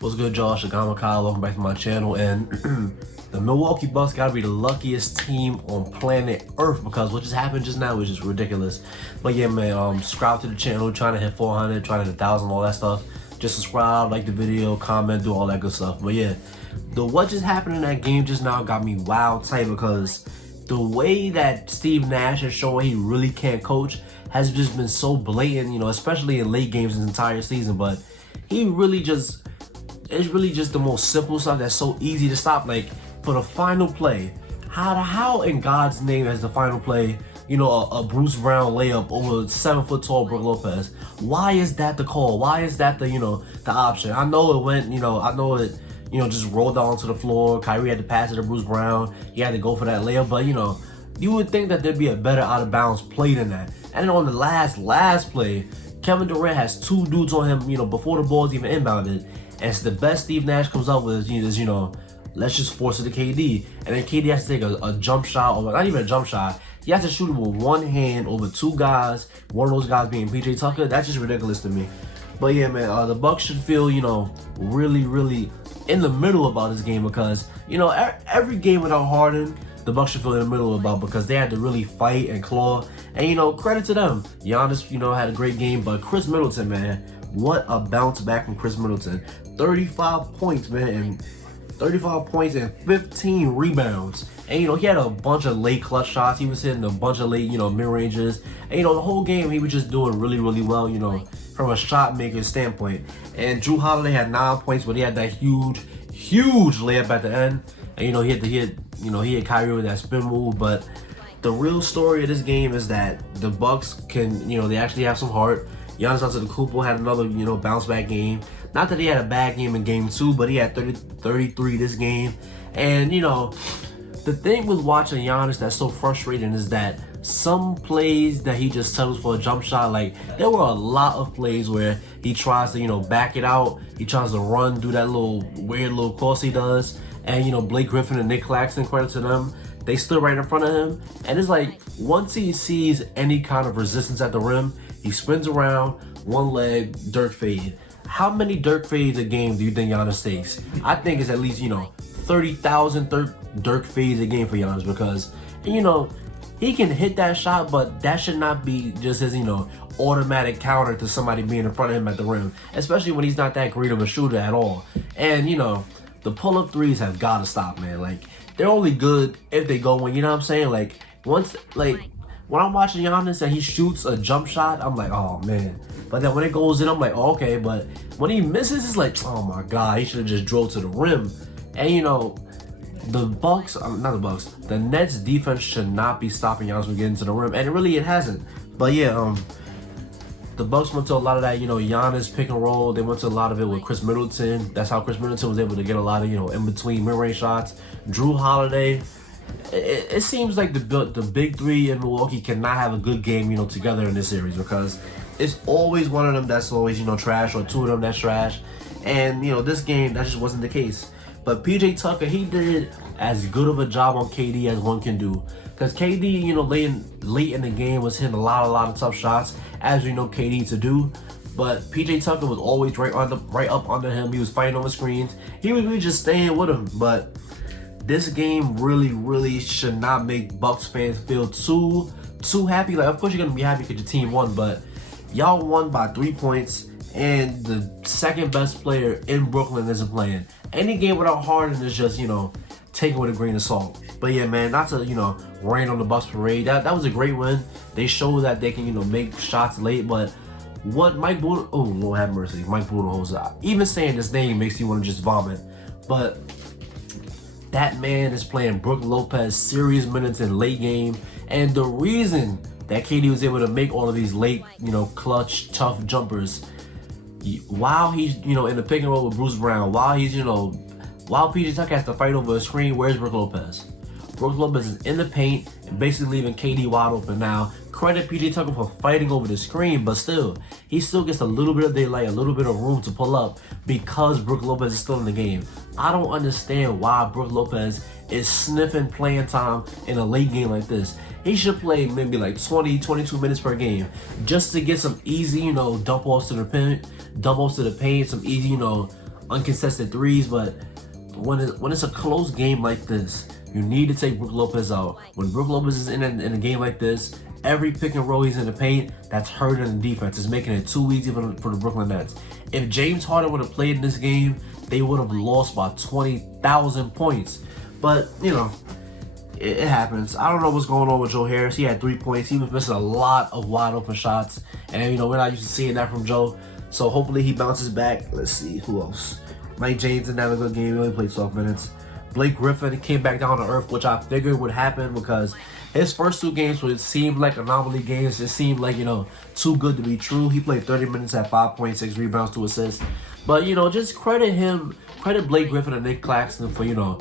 What's good, y'all? Kyle. Welcome back to my channel. And the Milwaukee Bucks gotta be the luckiest team on planet Earth because what just happened just now was just ridiculous. But yeah, man, subscribe to the channel, trying to hit 400, trying to hit 1,000, all that stuff. Just subscribe, like the video, comment, do all that good stuff. But yeah, what just happened in that game just now got me wild tight because the way that Steve Nash is showing he really can't coach has just been so blatant, especially in late games this entire season. But he really just, it's really just the most simple stuff that's so easy to stop. Like for the final play, how in God's name has the final play, a Bruce Brown layup over 7-foot tall Brook Lopez? Why is that the call? Why is that the the option? I know it went, I know it, just rolled down to the floor. Kyrie had to pass it to Bruce Brown. He had to go for that layup, but you would think that there'd be a better out of bounds play than that. And then on the last play, Kevin Durant has two dudes on him, before the ball's even inbounded. And it's the best Steve Nash comes up with is, let's just force it to KD. And then KD has to take a jump shot, or not even a jump shot. He has to shoot it with one hand over two guys, one of those guys being PJ Tucker. That's just ridiculous to me. But yeah, man, the Bucks should feel, really in the middle about this game because, every game without Harden, the Bucks should feel in the middle about because they had to really fight and claw. And, credit to them. Giannis, had a great game, but Chris Middleton, man, what a bounce back from Chris Middleton. 35 points, man, and 35 points and 15 rebounds. And, he had a bunch of late clutch shots. He was hitting a bunch of late, mid-ranges. And, the whole game, he was just doing really well, from a shot maker standpoint. And Jrue Holiday had 9 points, but he had that huge layup at the end. And, he hit Kyrie with that spin move. But the real story of this game is that the Bucks can, they actually have some heart. Giannis Antetokounmpo had another, bounce back game. Not that he had a bad game in game 2, but he had 33 this game. And, the thing with watching Giannis that's so frustrating is that some plays that he just settles for a jump shot, like there were a lot of plays where he tries to, back it out. He tries to run, do that little weird little cross he does. And, Blake Griffin and Nick Claxton, credit to them, they stood right in front of him. And it's like, once he sees any kind of resistance at the rim, he spins around, one leg, Dirk fade. How many Dirk fades a game do you think Giannis takes? I think it's at least, 30,000 Dirk fades a game for Giannis because, he can hit that shot, but that should not be just his, automatic counter to somebody being in front of him at the rim, especially when he's not that great of a shooter at all. And, the pull-up threes have got to stop, man. Like, they're only good if they go in, you know what I'm saying? Like, when I'm watching Giannis and he shoots a jump shot, I'm like, oh, man. But then when it goes in, I'm like, oh, okay. But when he misses, it's like, oh, my God, he should have just drove to the rim. And, the Bucks, not the Bucks, the Nets defense should not be stopping Giannis from getting to the rim. And it hasn't. But, yeah, the Bucks went to a lot of that, Giannis pick and roll. They went to a lot of it with Chris Middleton. That's how Chris Middleton was able to get a lot of, in-between mid-range shots. Jrue Holiday. It seems like the big three in Milwaukee cannot have a good game, together in this series because it's always one of them that's always, trash, or two of them that's trash. And, this game, that just wasn't the case. But PJ Tucker, he did as good of a job on KD as one can do. Because KD, late in the game was hitting a lot of tough shots, as we know KD to do. But PJ Tucker was always right up under him. He was fighting over screens. He was really just staying with him. But this game really should not make Bucks fans feel too happy. Like, of course you're gonna be happy because your team won, but y'all won by 3 points, and the second best player in Brooklyn isn't playing. Any game without Harden is just, taken with a grain of salt. But yeah, man, not to, rain on the Bucks parade. That was a great win. They showed that they can, make shots late, but what Mike Budenholzer, oh, Lord have mercy, Mike Budenholzer, even saying this name makes you want to just vomit. But that man is playing Brook Lopez serious minutes in late game. And the reason that KD was able to make all of these late, clutch, tough jumpers, while he's, in the pick and roll with Bruce Brown, while he's, while PJ Tucker has to fight over a screen, where's Brook Lopez? Brook Lopez is in the paint and basically leaving KD wide open. Now, credit PJ Tucker for fighting over the screen, but still, he still gets a little bit of daylight, a little bit of room to pull up because Brook Lopez is still in the game. I don't understand why Brook Lopez is sniffing playing time in a late game like this. He should play maybe like 20, 22 minutes per game just to get some easy, dump offs to the paint, some easy, uncontested threes, but when it's a close game like this, you need to take Brook Lopez out. When Brook Lopez is in a game like this, every pick and roll he's in the paint, that's hurting the defense. It's making it too easy for the Brooklyn Nets. If James Harden would have played in this game, they would have lost by 20,000 points. But, you know, it happens. I don't know what's going on with Joe Harris. He had 3 points. He was missing a lot of wide open shots. And, you know, we're not used to seeing that from Joe. So hopefully he bounces back. Let's see, who else? Mike James didn't have a good game. He only played 12 minutes. Blake Griffin came back down to earth, which I figured would happen because his first 2 games would seem like anomaly games. It seemed like, you know, too good to be true. He played 30 minutes at 5.6 rebounds, 2 assists. But, you know, just credit Blake Griffin and Nick Claxton for, you know,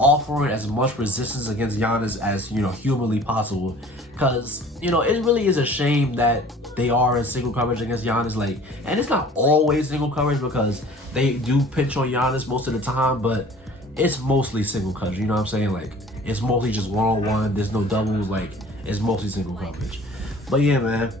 offering as much resistance against Giannis as, you know, humanly possible. Because, you know, it really is a shame that they are in single coverage against Giannis. Like, and it's not always single coverage because they do pinch on Giannis most of the time, but it's mostly single coverage, you know what I'm saying? Like, it's mostly just one-on-one. There's no doubles. Like, it's mostly single coverage. But yeah, man,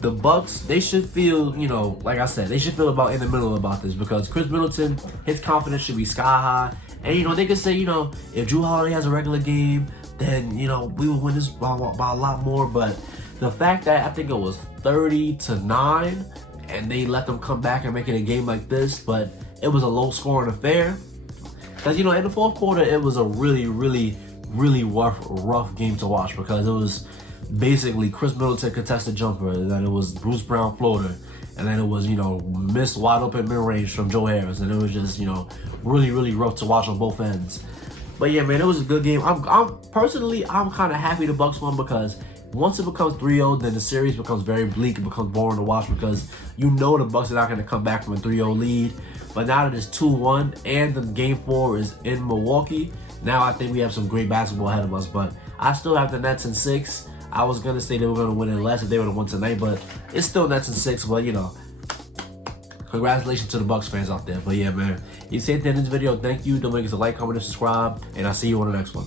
the Bucks, they should feel, you know, like I said, they should feel about in the middle about this because Chris Middleton, his confidence should be sky high. And, you know, they could say, you know, if Drew Holiday has a regular game, then, you know, we will win this by a lot more. But the fact that I think it was 30-9 and they let them come back and make it a game like this, but it was a low-scoring affair. Because, you know, in the fourth quarter, it was a really rough game to watch because it was basically Chris Middleton contested jumper, and then it was Bruce Brown floater, and then it was, you know, missed wide open mid-range from Joe Harris, and it was just, you know, really rough to watch on both ends. But yeah, man, it was a good game. I'm personally kind of happy the Bucks won because once it becomes 3-0, then the series becomes very bleak. It becomes boring to watch because you know the Bucks are not going to come back from a 3-0 lead. But now that it's 2-1 and the game 4 is in Milwaukee, now I think we have some great basketball ahead of us. But I still have the Nets in 6. I was going to say they were going to win in less if they would have won tonight, but it's still Nets in 6. But, you know, congratulations to the Bucks fans out there. But yeah, man, you see at the end of this video, thank you. Don't forget to like, comment, and subscribe, and I'll see you on the next one.